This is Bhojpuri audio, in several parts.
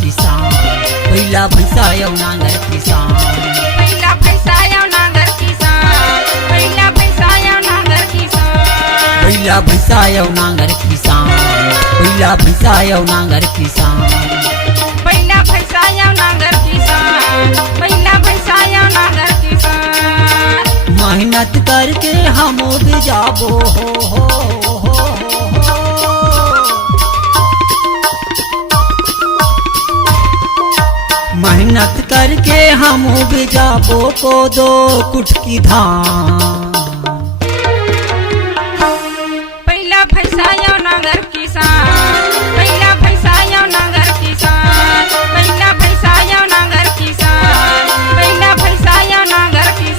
किसान, पहिला भैसा यौ नांगर किसान, पहिला भैसा यौ नांगर किसान, पहिला भैसा यौ नांगर किसान, पहिला भैसा यौ नांगर किसान, पहिला भैसा यौ नांगर किसान, पहिला भैसा यौ नांगर किसान, पहिला भैसा यौ नांगर किसान। मेहनत करके हम उपजाबो हो। मेहनत करके हम उपजाबो कोदो कुटकी धान, पहिला भैसा यौ नांगर किसान, पहिला भैसा यौ नांगर किसान, पहिला भैसा यौ नांगर किसान, पहिला भैसा यौ नांगर किसान।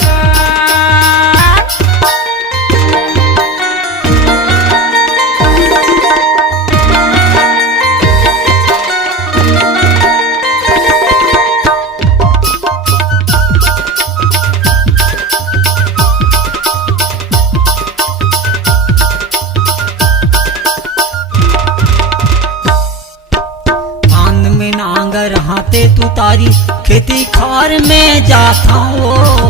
हाथे तू तारी खेती खार में जाता हो,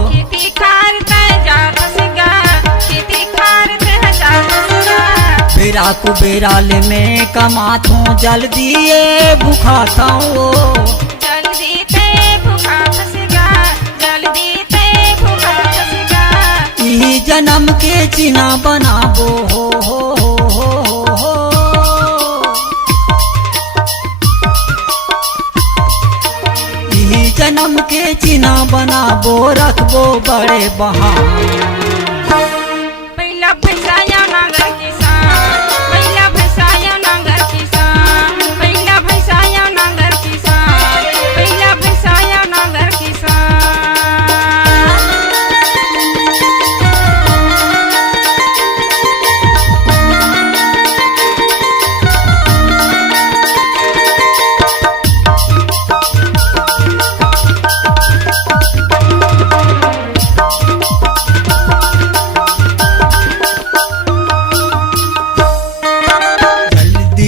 खेती खार ते जाता सिगा, खेती खार ते जाता सिगा। बेरा को बेरा ले में कमाता जल्दी ये भूखाता हो, जल्दी ते भूखाता सिगा, जल्दी ते भूखाता सिगा। यही जन्म के चिन्ह बनाबो हो। जन्म के चिन्ह बनाबो रखबो बड़े बहान, पहिला भैसा यौ नांगर किसान, पहिला भैसा यौ नांगर किसान, पहिला भैसा यौ नांगर किसान, पहिला भैसा यौ नांगर किसान।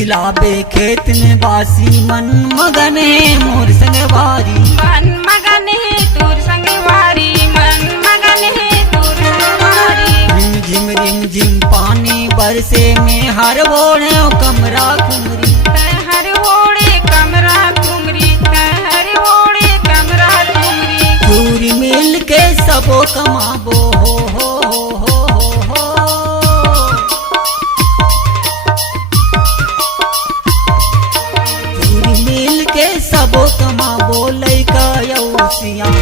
लाबे खेत में बासी मन मगन है मोर संगवारी, मन मगन है तोर संगवारी, मन मगन है तोर संगवारी। रिम झिम पानी बरसे में हर ओढ़े कमरा कुमरी, हर ओढ़े कमरा कुमरी, हर ओढ़े कमरा कुमरी। चूरी मिल के सबो कमाबो हो। सबो कमाबो लइका यौ सियान,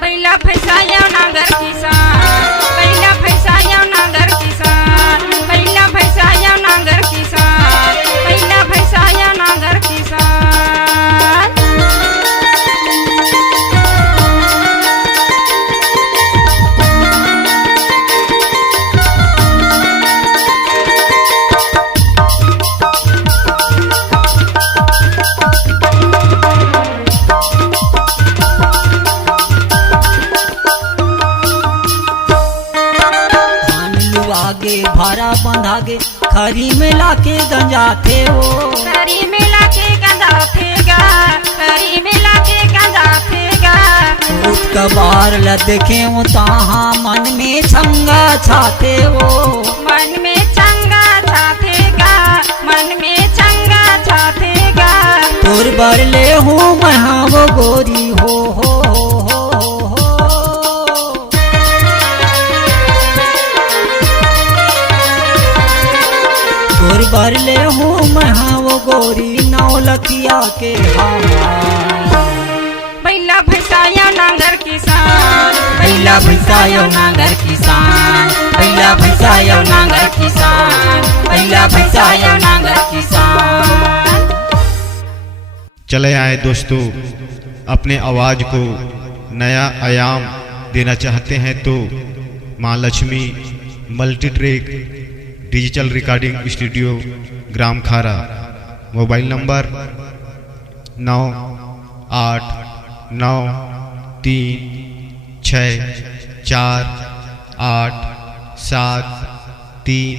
पहिला भैसा यौ नांगर किसान, पहिला भैसा यौ नांगर किसान, पहिला भैसा यौ नांगर किसान, पहिला भैसा यौ नांगर किसान। भारा बंधागे खरी में लाके गंजाते हो, खरी में लाके गंजाते गा, खरी में लाके गंजाते गा। उठ कबार ल देखे हो ताहा मन में छंगा छाते हो, मन में चंगा छाते गा, मन में चंगा छाते गा। तोर बर ले हूँ मैं वो गोरी हो। तोर बर ले हूँ मैं वो गोरी नौलखिया के हवा, पहिला भैसा यौ नांगर किसान, पहिला भैसा यौ नांगर किसान, पहिला भैसा यौ नांगर किसान, पहिला भैसा यौ नांगर किसान। चले आए दोस्तों, अपने आवाज को नया आयाम देना चाहते हैं तो माँ Lakshmi multi track digital recording studio ग्राम खारा, मोबाइल नंबर 98936487 3